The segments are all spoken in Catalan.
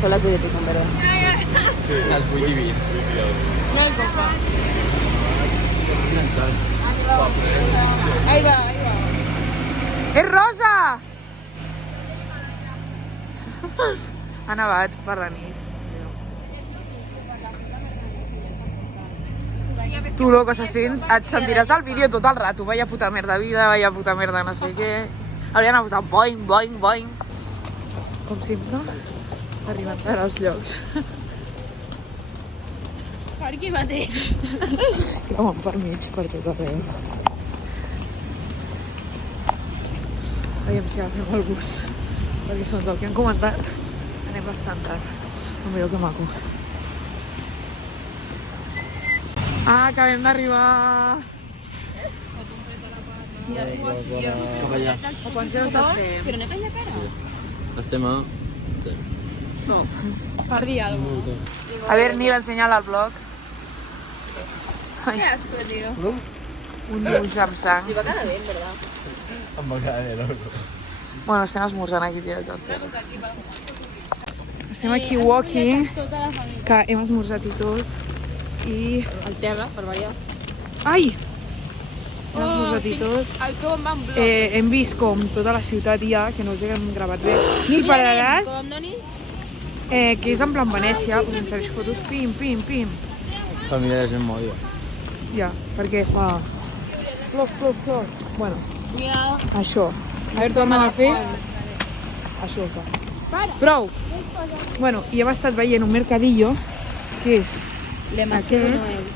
Solo que te compraré. Sí. Les 8 i 20. No hay copa. Ahí va. És rosa! Ha nevat per la nit. Tu, loco, et sentiràs al vídeo tot el rato. Vaya puta merda vida, vaya puta merda no sé què. Haurien de posar boing, boing, boing. Com sempre, arribant tard als llocs. Per aquí mateix. Creuant per mig, per tot arreu. Aviam si agafem el bus. Perquè segons el que han comentat, anem bastant tard. No mireu que maco. Acabem d'arribar. Cap allà. A quants graus estem? Però no talla cara. Estem a... No. Per dir alguna cosa. A ver, Nil, ensenya'l al blog. Ai, Què asco, tio. un ulls amb sang. Li va quedar bé, en verdad. Em va quedar bé, loco. Bueno, estem esmorzant aquí tirat al terra. Estem aquí walking, que hem esmorzat i tot. I... Al terra, per variar. Ai! Hem esmorzat i tot. El peu em va en bloc. Hem vist com tota la ciutat ja, que no us hem gravat bé. Nil pararàs, Com donis? que és en plan Venècia, us ensenyaré fotos, pim, pim, pim. Família de gent mòdia. Ja, perquè fa... Plof, plof, plof. Bueno, Cuidado. això. A veure, torna'm a fer. Això fa. Prou! Bueno, i hem estat veient un mercadillo, que és... Le marché de Noël.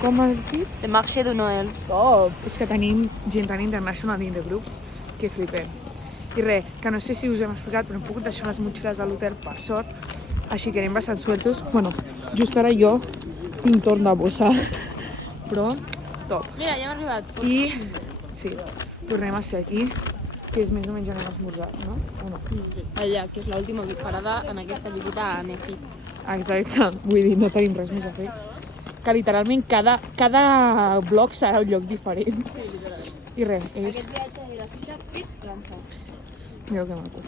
Com has dit? Le marché de Noël. Oh, és que tenim gent tan internacional dins del grup que flipem. I res, que no sé si us hem explicat, però hem pogut deixar les motxilles a l'hotel, per sort. Així que anem bastant sueltos. Bueno, just ara jo tinc torn de bossa, però top. Mira, ja hem arribat. I sí, tornem a ser aquí, que és més o menys on hem esmorzat, no? O no? Allà, que és l'última parada en aquesta visita a Nessie. Exacte, vull dir, no tenim res més a fer. Que literalment cada bloc serà un lloc diferent. Sí, literal. I res, és... Aquest viatge de la fitxa, fit, França. Mireu que maco.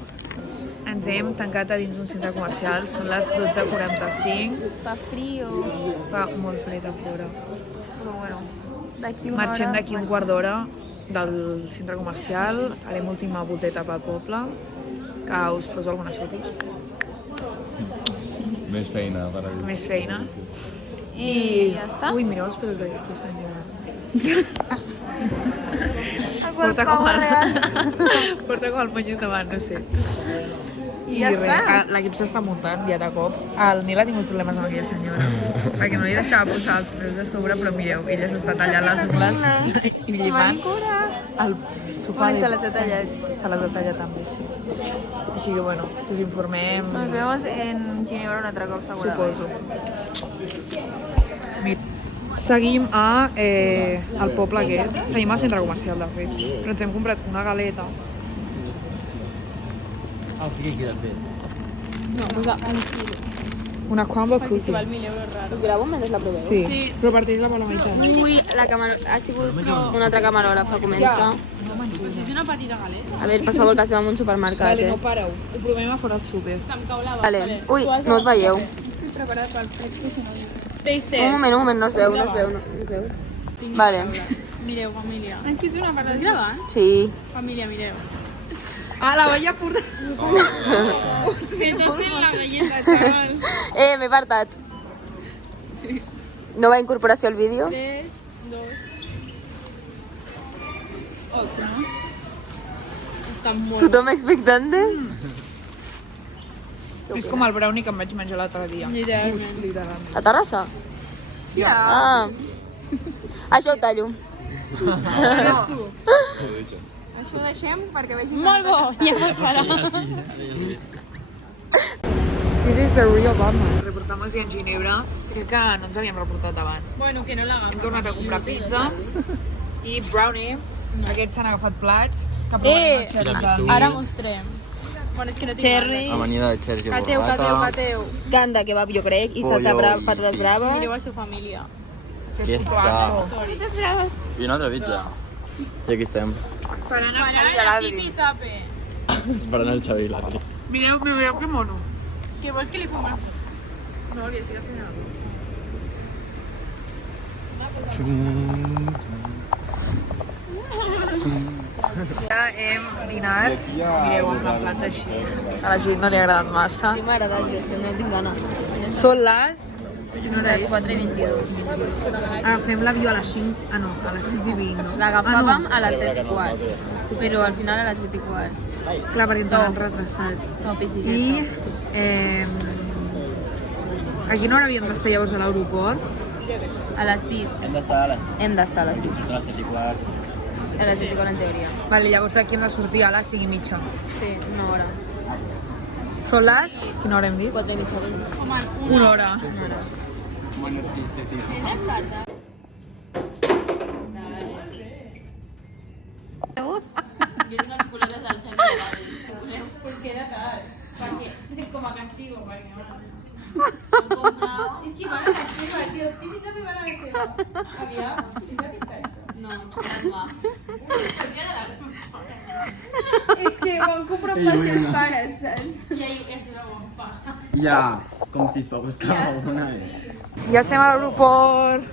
Ens hem tancat a dins d'un centre comercial, són les 12:45. Fa frío. Fa molt fred a fora. Però bueno, d'aquí una Marxem hora... d'aquí un quart d'hora del centre comercial, farem última volteta pel poble, que us poso algunes fotos. Més feina per a Més feina. I ja està. Ui, mireu els pelos d'aquesta senyora. Porta com Porta com el monyo davant, no sé. I ja res, està. l'equip s'està muntant ja de cop. El Nil ha tingut problemes amb aquella senyora, perquè no li deixava posar els peus de sobre, però mireu, ella s'està tallant les ungles i llimant el sofà. Se les ha tallat. Se les ha tallat també, sí. Així que, bueno, us informem, Nos vemos en Ginebra un altre cop, segurament. suposo. Mira. Seguim al poble aquest, seguim al centre comercial, de fet, però ens hem comprat una galeta. Què queda fet? No, pues Una crumble cookie. Val 1.000 euros raro. us gravo mentre la proveu? Sí, però parteix-la per la meitat. Ui, ha sigut un altre camarògraf a començar. Però si és una petita galeta. A veure, per favor, que estem en un supermercat, Vale, no pareu. Ho provem a fora al súper. Se'm cau la Vale. Ui, no us veieu. Estic preparat pel fred que si no... Taster. Un moment, no es veu, no es veu. Vale. Mireu, família. Aquí és una part. Estàs gravant? Sí. Família, mireu. Ah, la veia portar. Fetos en la galleta, chaval. M'he apartat. Nova incorporació al vídeo. 3, 2... Otro, no? Està molt... Tothom expectante? És com el brownie que em vaig menjar l'altre dia. Literalment. Literalment. A Terrassa? Ja. Ah. Això ho tallo. Això ho deixem perquè vegin... Molt bo, ja pots parar. This is the real Batman. Reportamos en Ginebra. Crec que no ens havíem reportat abans. Bueno, que no l'agafem. Hem tornat a comprar pizza i brownie. Aquests s'han agafat plats. Que provarem el cherry. Ara mostrem. Bueno, és que no tinc Cherry. Amanida de cherry i Cateu, cateu, cateu. Ganda kebab, jo crec, i salsa patates Mireu a braves. su família. Que sa. I una altra pizza. I aquí estem. Esperant el Xavi de l'Adri. Tipi zape. Esperant el Xavi i l'Adri. Mireu que mono. Que vols que li fuma? No, li estic fent alguna Ja hem dinat, mireu amb la plata així. A la Judit no li ha agradat massa. Sí m'ha agradat, jo és que no tinc gana. Són les... Les 4:22. Ah, fem l'avió a les 5... Ah, no, a les 6:20, no? L'agafàvem a les 7:15, però al final a les 8:15. Clar, perquè ens han retrasat. No, P6. I... A quina hora havíem d'estar llavors a l'aeroport? A les 6. Hem d'estar a les 6. Hem d'estar a les 6. A les 7:15. A les 7:15 en teoria. Vale, llavors d'aquí hem de sortir a les 5:30. Sí, una hora. Són les... Quina hora hem dit? 4:30. Una hora. Una hora. Buenos chistes, tío. Jo tinc els xocolates del Xavi, si voleu. Pues queda car. Perquè, com a castigo, perquè... Hem comprat... És que van a la seva, tio. És que també van a la seva. Aviam, és de pistatxo. No, no va. És que ho han comprat pels seus pares, saps? Ja és una bomba. Ya, como si para buscar una vez. Ja estem a l'aeroport.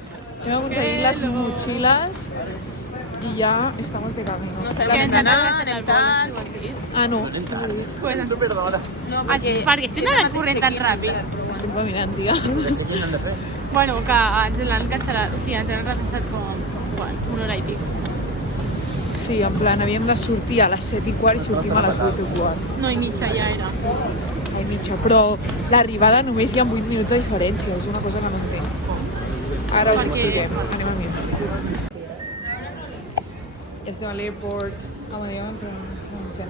Hem aconseguit les motxilles i ja estamos de camino. Que ens han agafat el tant. Ah, no. Pues, perquè si no han corrent tan ràpid. Estem caminant, tia. Bueno, que ens l'han cancel·lat, o sigui, ens han retrasat com una hora i pico. Sí, en plan, havíem de sortir a les 7:15 i sortim a les 8:15. No, i mitja ja era. Ai, mitja, però l'arribada només hi ha 8 minuts de diferència, és una cosa que no entenc. Ara us ho expliquem, anem a mirar. Ja estem a l'airport, a Mediaman, però no sé.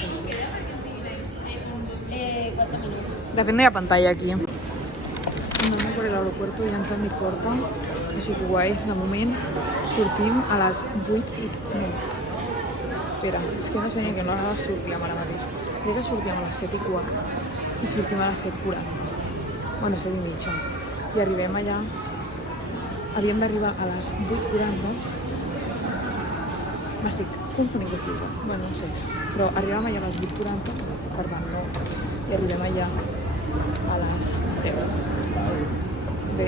4 minuts. De fet no hi ha pantalla aquí. Andando por el aeropuerto i ens han dit porta, així que guai, de moment sortim a les 8:09. Espera, és que no sé ni que no ara sortíem ara mateix. Crec que sortíem a les 7:15 i sortim a les 7:40. Bueno, 7:30. I arribem allà, havíem d'arribar a les 8:40. M'estic confonint de figures, bueno, no sé. Però arribem allà a les 8:40, per tant no. I arribem allà a les 10. Bé.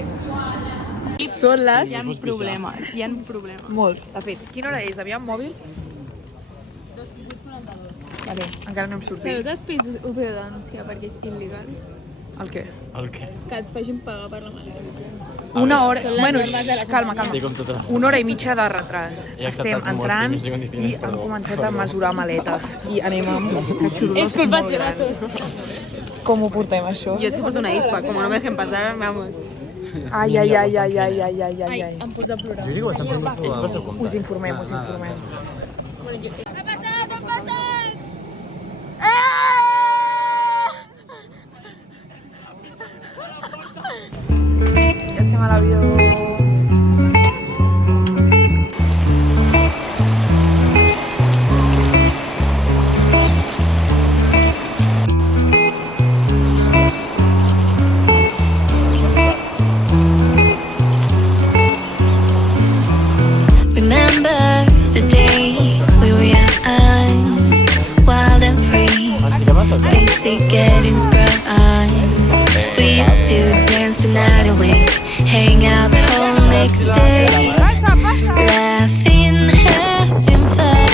Són les... Hi ha problemes, hi ha problemes. Molts, de fet. Quina hora és? Aviam, mòbil? 8:42. Vale, encara no hem Sabeu sortit. que després ho podeu denunciar perquè és il·legal? El què? El què? Que et facin pagar per la maleta. Una hora... Són les Bueno, normes de la calma, Estic calma. com tota la... Una hora i mitja de retras. He Estem acceptat molts entrant tècnics i condicions, i han perdó. començat a mesurar maletes. I anem amb catxurulos molt grans. Com ho portem, això? Jo és que porto una ispa, com no me dejen pasar, vamos. Ai, ai, ai, ai, ai, ai, ai, ai, ai. Em posa a plorar. Jo dic que estan fent molt de... Us informem, us informem. Ja estem a l'avió. Remember the days we were young, wild and free, busy getting sprung. We used to dance the night away, hang out the whole next day, laughing, having fun.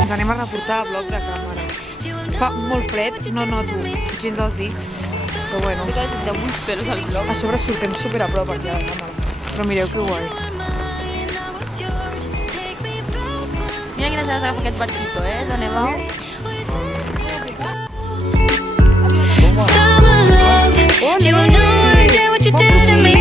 Ens anem a reportar a blocs de càmera. Fa molt fred, no noto gens els dits, però bueno. De uns pelos al blog. A sobre sortim super a prop aquí a la càmera. Però mireu que guai. Mira quines hores agafa aquest barquito, de Nevao. Summer love, you have no idea what you did to me.